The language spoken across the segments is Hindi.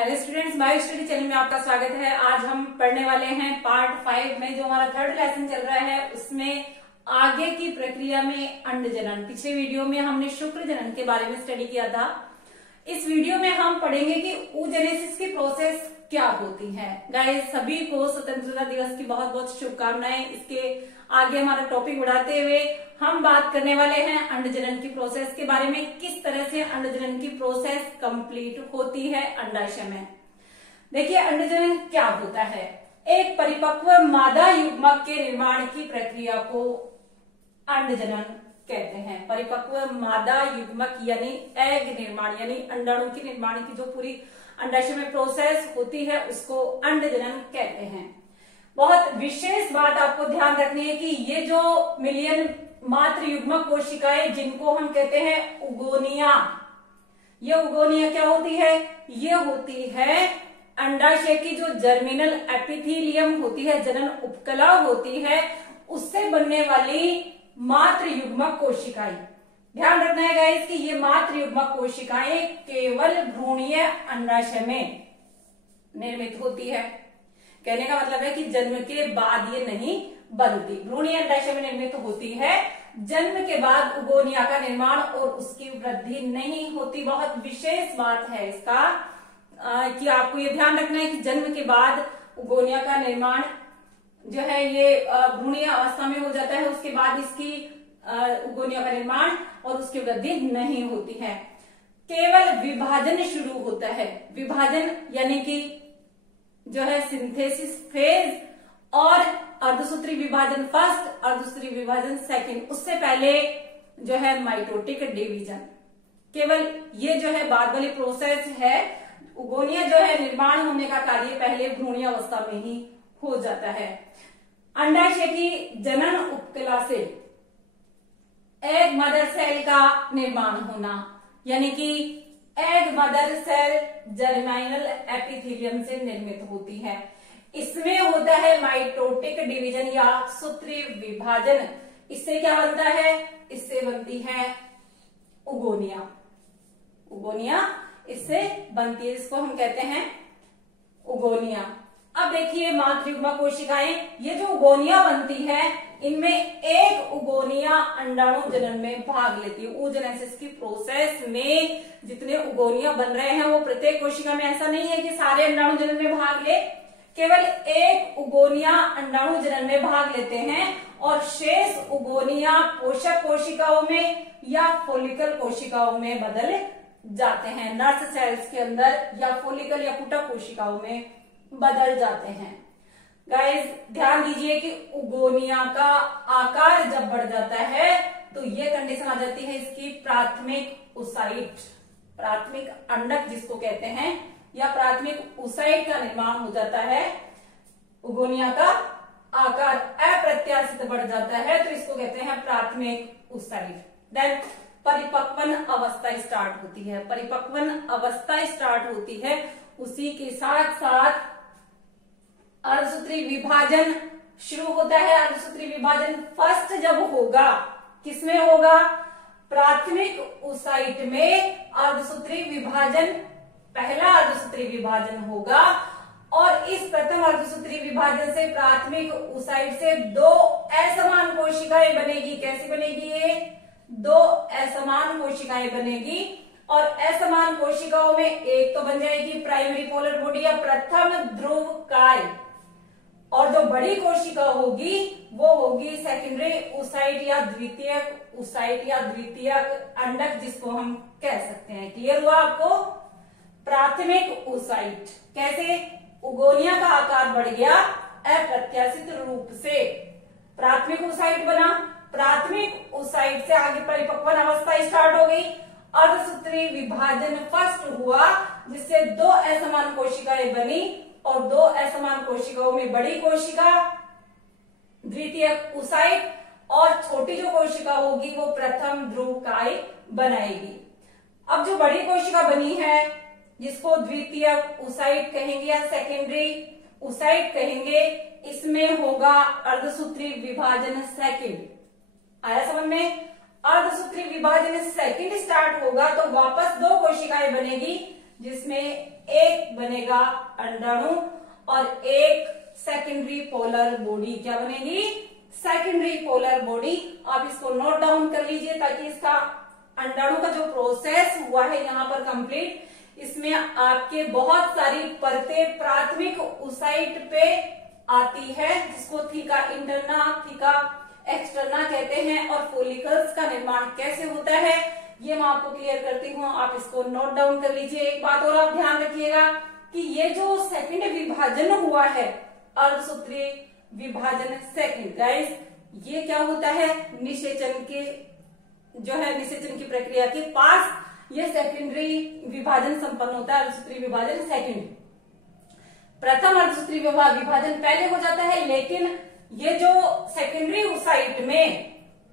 Hello students, bio study channel में आपका स्वागत है। आज हम पढ़ने वाले हैं पार्ट 5 में, जो हमारा थर्ड लेसन चल रहा है उसमें आगे की प्रक्रिया में अंड जनन। पिछले वीडियो में हमने शुक्र जनन के बारे में स्टडी किया था। इस वीडियो में हम पढ़ेंगे कि oogenesis की प्रोसेस क्या होती है। गाइस, सभी को स्वतंत्रता दिवस की बहुत बहुत शुभकामनाएं। इसके आगे हमारा टॉपिक बढ़ाते हुए हम बात करने वाले हैं अंड जनन की प्रोसेस के बारे में, किस तरह से अंड जनन की प्रोसेस कंप्लीट होती है अंडाशय में। देखिए, अंड जनन क्या होता है। एक परिपक्व मादा युग्मक के निर्माण की प्रक्रिया को अंड जनन कहते हैं। परिपक्व मादा युग्मक यानी एग निर्माण, यानी अंडाणु के निर्माण की जो पूरी अंडाशय में प्रोसेस होती है उसको अंड जनन कहते हैं। बहुत विशेष बात आपको ध्यान रखनी है कि ये जो मिलियन मात्र युग्मक कोशिकाएं जिनको हम कहते हैं उगोनिया, ये उगोनिया क्या होती है? ये होती है अंडाशय की जो जर्मिनल एपिथेलियम होती है, जनन उपकला होती है, उससे बनने वाली मात्र युग्मक कोशिकाएं। ध्यान रखना है गाइस कि ये मात्र युग्मक कोशिकाएं केवल भ्रूणीय अंडाशय में निर्मित होती है। कहने का मतलब है कि जन्म के बाद ये नहीं बनती, भ्रूणीय अंडाशय में निर्मित होती है। जन्म के बाद उगोनिया का निर्माण और उसकी वृद्धि नहीं होती। बहुत विशेष बात है इसका कि आपको ये ध्यान रखना है कि जन्म के बाद उगोनिया का निर्माण जो है ये भ्रूणीय अवस्था में हो जाता है। उसके बाद इसकी उगोनिया का निर्माण और उसकी वृद्धि नहीं होती है। केवल विभाजन शुरू होता है। विभाजन यानी कि जो है सिंथेसिस फेज और अर्धसूत्री विभाजन फर्स्ट, अर्धसूत्री विभाजन सेकंड, उससे पहले जो है माइटोटिक डिवीजन। केवल ये जो है बाद वाली प्रोसेस है। उगोनिया जो है निर्माण होने का कार्य पहले भ्रूणीय अवस्था में ही हो जाता है। अंडाशय की जनन उपकला से एग मदर सेल का निर्माण होना, यानी कि egg mother cell germinal epithelium से निर्मित होती है। इसमें होता है माइटोटिक डिवीजन या सूत्री विभाजन। इससे क्या बनता है? इससे बनती है उगोनिया। उगोनिया इससे बनती है, इसको हम कहते हैं उगोनिया। अब देखिए, मात्र युग्मक कोशिकाएं, ये जो उगोनिया बनती है इनमें एक उगोनिया अंडाणु जनन में भाग लेती है। oogenesis की प्रोसेस में जितने उगोनिया बन रहे हैं वो प्रत्येक कोशिका में ऐसा नहीं है कि सारे अंडाणु जनन में भाग ले, केवल एक उगोनिया अंडाणु जनन में भाग लेते हैं और शेष उगोनिया पोषक कोशिकाओं में या फोलिकल कोशिकाओं में बदल जाते हैं। नर्स सेल्स के अंदर या फोलिकल या पुटक कोशिकाओं में बदल जाते हैं। गाइस, ध्यान दीजिए कि उगोनिया का आकार जब बढ़ जाता है तो ये कंडीशन आ जाती है इसकी प्राथमिक ओसाइट, प्राथमिक अंडक जिसको कहते हैं, या प्राथमिक ओसाइट का निर्माण हो जाता है। उगोनिया का आकार अप्रत्याशित बढ़ जाता है तो इसको कहते हैं प्राथमिक ओसाइट। देन परिपक्वन अवस्था स्टार्ट होती है। परिपक्वन अवस्था स्टार्ट होती है, उसी के साथ साथ अर्धसूत्री विभाजन शुरू होता है। अर्धसूत्री विभाजन फर्स्ट जब होगा, किसमें होगा? प्राथमिक ओसाइट में अर्धसूत्री विभाजन, पहला अर्धसूत्री विभाजन होगा और इस प्रथम अर्धसूत्री विभाजन से प्राथमिक ओसाइट से दो असमान कोशिकाएं बनेगी। कैसी बनेगी? ये दो असमान कोशिकाएं बनेगी और असमान कोशिकाओं में एक तो बन जाएगी प्राइमरी पोलर बॉडी या प्रथम ध्रुव काय, और जो बड़ी कोशिका होगी वो होगी सेकेंडरी ओसाइट या द्वितीयक ओसाइट या द्वितीयक अंडक, जिसको हम कह सकते हैं। क्लियर हुआ आपको? प्राथमिक ओसाइट कैसे? उगोनिया का आकार बढ़ गया अप्रत्याशित रूप से, प्राथमिक ओसाइट बना, प्राथमिक ओसाइट से आगे परिपक्वन अवस्था स्टार्ट हो गई, अर्धसूत्री विभाजन फर्स्ट हुआ जिससे दो असमान कोशिकाएं बनी और दो असमान कोशिकाओं में बड़ी कोशिका द्वितीयक ओसाइट और छोटी जो कोशिका होगी वो प्रथम ध्रुव काय बनाएगी। अब जो बड़ी कोशिका बनी है जिसको द्वितीयक ओसाइट कहेंगे या सेकेंडरी ओसाइट कहेंगे, इसमें होगा अर्धसूत्री विभाजन सेकंड। आया समझ में? अर्धसूत्री विभाजन सेकंड स्टार्ट होगा तो वापस दो कोशिकाएं बनेगी जिसमें एक बनेगा अंडाणु और एक सेकेंडरी पोलर बॉडी। क्या बनेगी? Secondary polar body. आप इसको नोट डाउन कर लीजिए ताकि इसका अंडाणु का जो प्रोसेस हुआ है यहाँ पर कंप्लीट, इसमें आपके बहुत सारी परतें प्राथमिक ऊसाइट पे आती है, जिसको थीका इंटरना, थीका एक्सटर्ना कहते हैं। और फोलिकल्स का निर्माण कैसे होता है ये मैं आपको क्लियर करती हूँ, आप इसको नोट डाउन कर लीजिए। एक बात और आप ध्यान रखिएगा कि ये जो सेकंड विभाजन हुआ है, अर्धसूत्री विभाजन सेकंड, गाइस ये क्या होता है? निषेचन के जो है निषेचन की प्रक्रिया के पास ये सेकेंडरी विभाजन संपन्न होता है, अर्धसूत्री विभाजन सेकंड। प्रथम अर्धसूत्री विभाजन पहले हो जाता है, लेकिन ये जो सेकेंडरी ऊसाइट में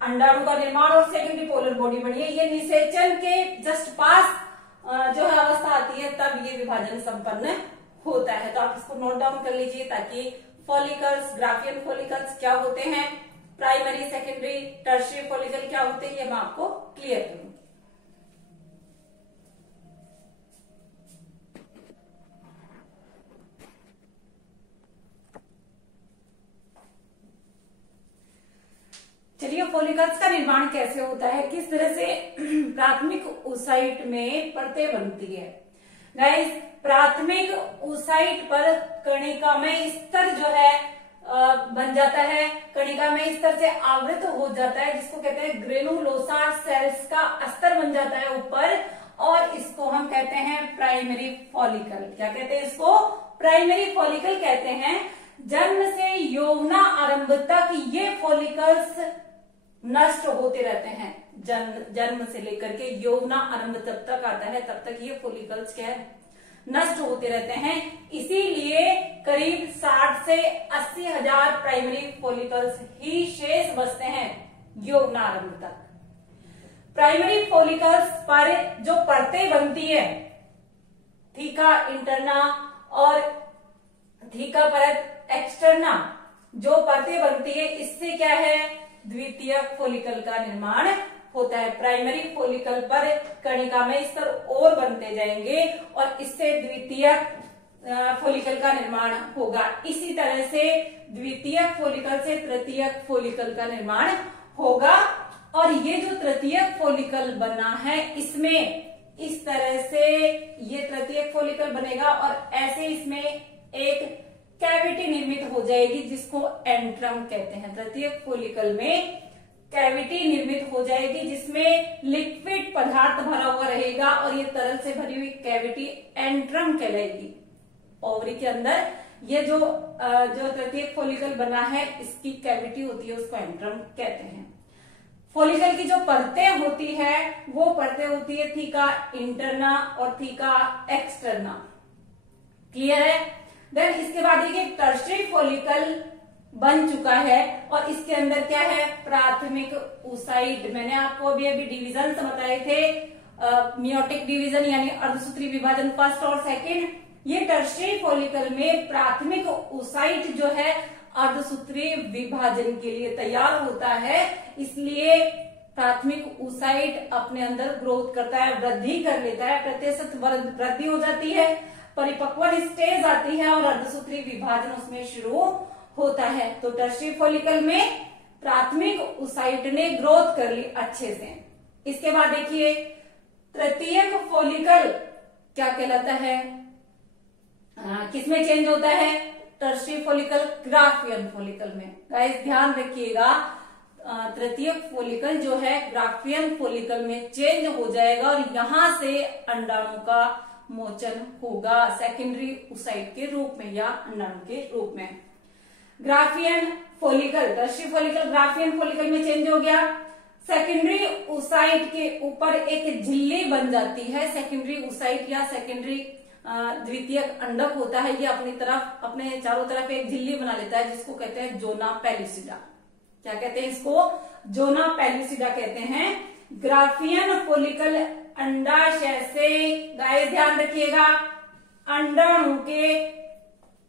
अंडाणु का निर्माण और सेकेंडरी पोलर बॉडी बनी है, ये निषेचन के जस्ट पास जो है अवस्था आती है, तब ये विभाजन संपन्न होता है। तो आप इसको नोट डाउन कर लीजिए ताकि फॉलिकल्स, ग्राफियन फॉलिकल्स क्या होते हैं, प्राइमरी, सेकेंडरी, टर्शियरी फॉलिकल क्या होते हैं, ये मैं आपको क्लियर करूं। चलिए, फॉलिकल्स का निर्माण कैसे होता है, किस तरह से प्राथमिक ऊसाइट में परतें बनती है। गाइस, प्राथमिक ऊसाइट पर कणिका में स्तर जो है बन जाता है, कणिका में स्तर से आवृत हो जाता है, जिसको कहते हैं ग्रेनुलोसा सेल्स का स्तर बन जाता है ऊपर, और इसको हम कहते हैं प्राइमरी फॉलिकल। क्या कहते हैं इसको? प्राइमरी फॉलिकल कहते हैं। जन्म से यौवना आरंभ तक ये फॉलिकल्स नष्ट होते रहते हैं। जन्म से लेकर के यौवना आरंभ तब तक आता है, तब तक ये फॉलिकल्स क्या है? नष्ट होते रहते हैं। इसीलिए करीब 60 से 80 हजार प्राइमरी फॉलिकल्स ही शेष बचते हैं यौवनारंभ तक। प्राइमरी फॉलिकल्स पर जो परतें बनती है, थीका इंटरना और थीका परत एक्सटर्ना, जो परतें बनती है, इससे क्या है? द्वितीय फॉलिकल का निर्माण होता है। प्राइमरी फॉलिकल पर कणिका में स्तर और बनते जाएंगे और इससे द्वितीय फॉलिकल का निर्माण होगा। इसी तरह से द्वितीय फॉलिकल से तृतीय फॉलिकल का निर्माण होगा। और ये जो तृतीय फॉलिकल बना है, इसमें इस तरह से ये तृतीय फॉलिकल बनेगा और ऐसे इसमें एक कैविटी निर्मित हो जाएगी, जिसको एंट्रम कहते हैं। तृतीय फॉलिकल में कैविटी निर्मित हो जाएगी, जिसमें लिक्विड पदार्थ भरा हुआ रहेगा और ये तरल से भरी हुई कैविटी एंट्रम कहलाएगी। ओवरी के अंदर ये जो तृतीय फॉलिकल बना है, इसकी कैविटी होती है, उसको एंट्रम कहते हैं। फॉलिकल की जो परतें होती है, वो परतें होती है थीका इंटरना और थीका एक्सटर्ना। क्लियर है? देन इसके बाद देखिए टर्शियरी फॉलिकल बन चुका है और इसके अंदर क्या है? प्राथमिक ऊसाइट। मैंने आपको अभी डिवीजन बताए थे, मियोटिक डिवीजन यानी अर्धसूत्री विभाजन फर्स्ट और सेकंड। ये टर्शियरी फॉलिकल में प्राथमिक ऊसाइट जो है अर्धसूत्री विभाजन के लिए तैयार होता है, इसलिए प्राथमिक ऊसाइट अपने अंदर ग्रोथ करता है, वृद्धि कर लेता है, प्रतिशत वृद्धि हो जाती है, परिपक्वन स्टेज आती है और अर्धसूत्री विभाजन उसमें शुरू होता है। तो टर्शियरी फॉलिकल में प्राथमिक ऊसाइट ने ग्रोथ कर ली अच्छे से। इसके बाद देखिए तृतीयक फॉलिकल क्या कहलाता है, किसमें चेंज होता है? टर्शियरी फॉलिकल ग्राफियन फॉलिकल में। गाइस ध्यान रखिएगा, तृतीयक फॉलिकल जो है ग्राफियन फॉलिकल में चेंज हो जाएगा और यहां से अंडाणु का मोचन होगा सेकेंडरी ऊसाइट के रूप में या अंडाणु के रूप में। Graafian follicle, tertiary follicle Graafian follicle में चेंज हो गया। सेकेंडरी ऊसाइट के ऊपर एक झिल्ली बन जाती है। सेकेंडरी ऊसाइट या सेकेंडरी द्वितीयक अंडक होता है, ये अपनी तरफ, अपने चारों तरफ एक झिल्ली बना लेता है, जिसको कहते हैं जोना पेलुसिडा। क्या कहते हैं इसको? जोना पेलुसिडा कहते हैं। ग्राफियन फॉलिकल अंडाशय से, गाइस ध्यान रखिएगा, अंडाणु के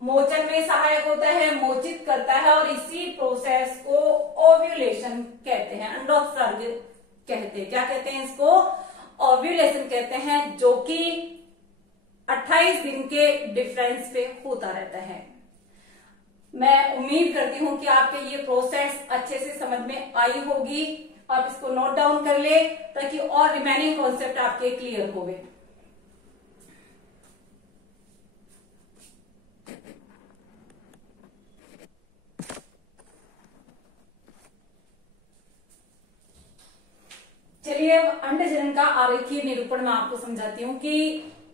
मोचन में सहायक होता है, मोचित करता है और इसी प्रोसेस को ओव्यूलेशन कहते हैं, अंडोत्सर्ग कहते हैं। क्या कहते हैं इसको? ओव्यूलेशन कहते हैं, जो कि 28 दिन के डिफरेंस पे होता रहता है। मैं उम्मीद करती हूं कि आपके ये प्रोसेस अच्छे से समझ में आई होगी। आप इसको नोट डाउन कर ले ताकि और रिमेनिंग कॉन्सेप्ट आपके क्लियर हो गए। चलिए अब अंडजनन का आरेखीय निरूपण मैं आपको समझाती हूँ कि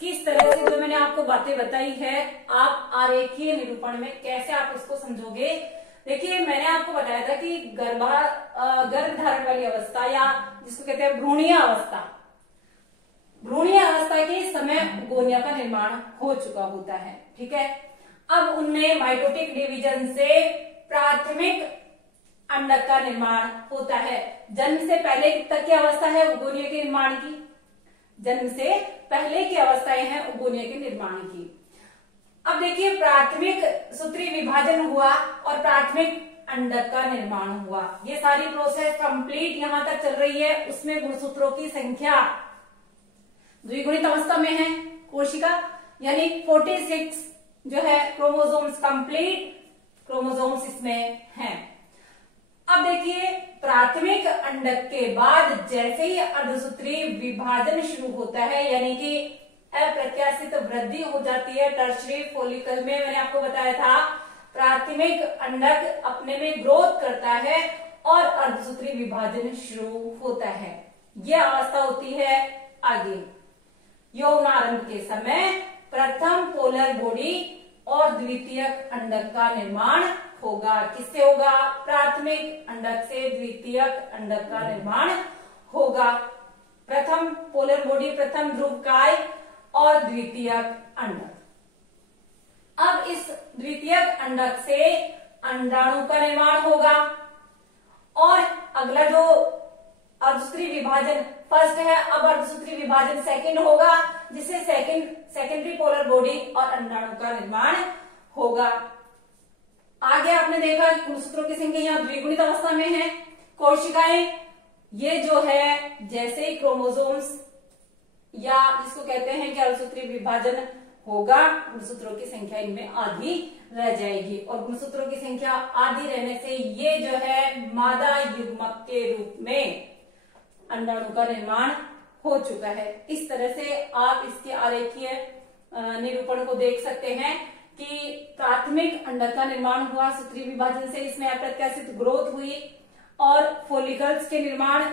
किस तरह से जो मैंने आपको बातें बताई है आप आरेखीय निरूपण में कैसे आप उसको समझोगे। देखिए मैंने आपको बताया था कि गर्भ धारण वाली अवस्था या जिसको कहते हैं भ्रूणीय अवस्था, भ्रूणीय अवस्था के समय गोनिया का निर्माण हो चुका होता है। ठीक है, अब उनमें माइटोटिक डिवीजन से प्राथमिक अंडक का निर्माण होता है। जन्म से पहले तक की अवस्था है उगोनिया के निर्माण की, जन्म से पहले की अवस्थाएं हैं उगोनिया के निर्माण की। अब देखिए प्राथमिक सूत्री विभाजन हुआ और प्राथमिक अंडक का निर्माण हुआ, ये सारी प्रोसेस कंप्लीट यहां तक चल रही है। उसमें गुणसूत्रों की संख्या द्विगुणित अवस्था में है कोशिका, यानी 46 जो है क्रोमोसोम्स, कंप्लीट क्रोमोसोम्स इसमें हैं। अब देखिए प्राथमिक अंडक के बाद जैसे ही अर्धसूत्री विभाजन शुरू होता है, यानी कि अप्रत्याशित वृद्धि हो जाती है टर्शरी फोलिकल में। मैंने आपको बताया था प्राथमिक अंडक अपने में ग्रोथ करता है और अर्धसूत्री विभाजन शुरू होता है। यह अवस्था होती है आगे यौनारंभ के समय प्रथम पोलर बॉडी और द्वितीयक अंडक का निर्माण होगा। किससे होगा? प्राथमिक अंडक से द्वितीयक अंडक का निर्माण होगा। प्रथम पोलर बॉडी, प्रथम ध्रुवकाय और द्वितीयक अंडक। अब इस द्वितीयक अंडक से अंडाणु का निर्माण होगा और अगला जो अर्धसूत्री विभाजन फर्स्ट है, अब अर्धसूत्री विभाजन सेकंड होगा, जिससे सेकेंडरी पोलर बॉडी और अंडाणु का निर्माण होगा। आगे आपने देखा गुणसूत्रों की संख्या यहाँ द्विगुणित अवस्था में है। कोशिकाएं ये जो है जैसे ही क्रोमोसोम्स या जिसको कहते हैं कि अर्धसूत्री विभाजन होगा, गुणसूत्रों की संख्या इनमें आधी रह जाएगी और गुणसूत्रों की संख्या आधी रहने से ये जो है मादा युग्मक के रूप में अंडाणु का निर्माण हो चुका है। इस तरह से आप इसके आरेखीय निरूपण को देख सकते हैं कि प्राथमिक अंडक का निर्माण हुआ सूत्री विभाजन से, इसमें अप्रत्याशित ग्रोथ हुई और फोलिकल्स के निर्माण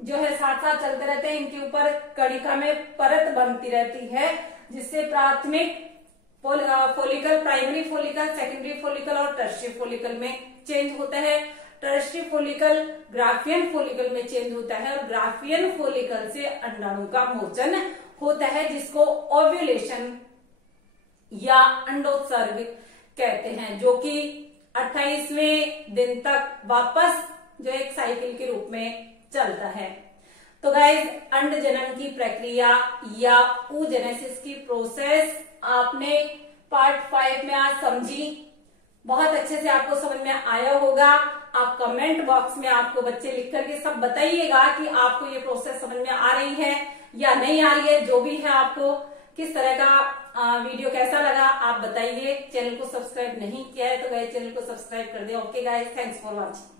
जो है साथ साथ चलते रहते हैं। इनके ऊपर कणिका में परत बनती रहती है, जिससे प्राथमिक follicle, primary follicle, secondary follicle और टर्शियरी फोलिकल में चेंज होता है। टर्शियरी फोलिकल ग्राफियन फोलिकल में चेंज होता है और ग्राफियन फोलिकल से अंडाणु का मोचन होता है, जिसको ओव्यूलेशन या अंडोत्सर्ग कहते हैं, जो कि 28वें दिन तक वापस जो एक साइकिल के रूप में चलता है। तो गाइज अंड जनन की प्रक्रिया या oogenesis की प्रोसेस आपने पार्ट 5 में आज समझी। बहुत अच्छे से आपको समझ में आया होगा। आप कमेंट बॉक्स में आपको बच्चे लिख करके सब बताइएगा कि आपको ये प्रोसेस समझ में आ रही है या नहीं आ रही है। जो भी है आपको किस तरह का वीडियो कैसा लगा आप बताइए। चैनल को सब्सक्राइब नहीं किया है तो गाइस चैनल को सब्सक्राइब कर दे। Okay guys, thanks for watching.